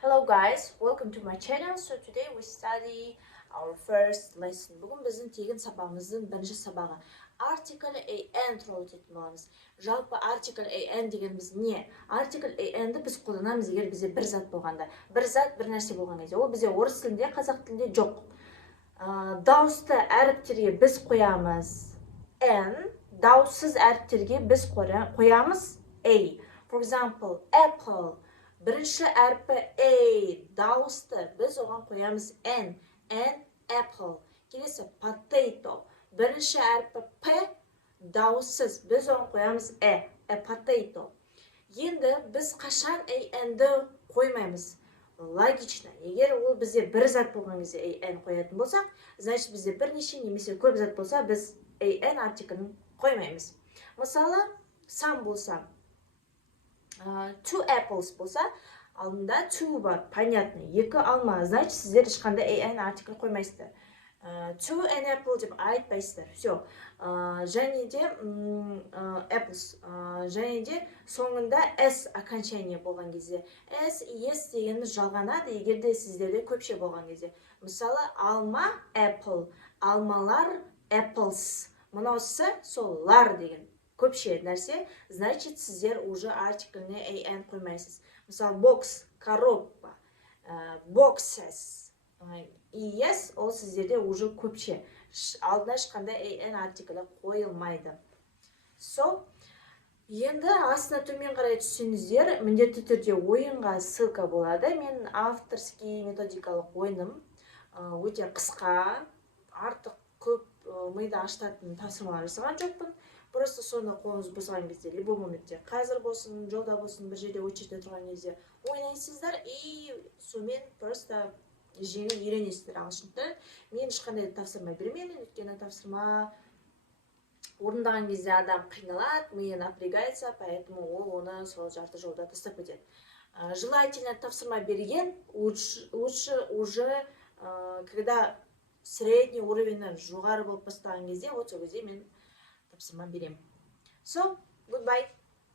Hello guys, welcome to my channel. So today we study our first lesson. Бүгін біздің тегін сабағымыздың бірінші сабағы. Article an туралы өтетін боламыз. Жалпы article an дегеніміз не? Article an'ді біз қолданамыз егер бізде бір зат болғанда. Бір зат, бір нәрсе болған кезде. Ол бізде орыс тілінде, қазақ тілінде жоқ. Дауысты әріптерге біз қоямыз n, дауыссыз әріптерге біз қоямыз a. For example, apple. Бірінші әрпі a, дауысты, біз оған қоямыз n, apple. Келесі potato. Бірінші әрпі p, дауыссыз, біз оған қоямыз a potato. Енді біз қашан an-ді қоймаймыз? Логично. Егер ол бізде бір зат болған кезде an қоятын болсақ, значит бізде бірнеше немесе көп зат болса, біз an артиклін қоймаймыз. Мысалы, some болса, two apples болса, алдында two бар, понятно, екі алма, значит сіздер ешқандай an артикль қоймайсыздар. Two an apple деп айтпайсыздар. Все. Және де apples, және де соңында s окончание болған кезде. S, es дегеніміз жалғанады, егер де сіздерде көпше болған кезде. Мысалы, алма, apple, алмалар, apples. Мынаусы сол лар деген көпше нәрсе, значит сіздер уже артикліне an қоймайсыз. Мысалы, box, коробка, boxes. Yes, ол сіздерде уже көпше. Алдына ешқандай an артиклі қойылмайды. So, енді астына төмен қарай түссеңіздер, міндетті түрде ойынға ссылка болады. Мен авторский методикалық ойыным өте қысқа, артық көп миды ашытатын тапсырмалар жасаған жоқпын. Просто соны қолыңыз босаған кезде, любой моментте, қазір болсын, жолда болсын, бір жерде очередьте тұрған кезде ойнайсыздар и сонымен просто жеңіл үйренесіздер ағылшын тілін. Мен ешқандай тапсырма бермеймін, өйткені тапсырма орындаған кезде адам қиналады, миы напрягается, поэтому ол оны сол жарты жолда тастап кетеді. Желательно тапсырма берген лучше уже когда средний уровеньнен жоғары болып бастаған кезде, вот сол кезде мен тапсырма беремін. So, goodbye.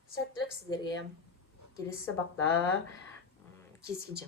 Сәттілік сіздерге. Келесі сабақта кездескенше.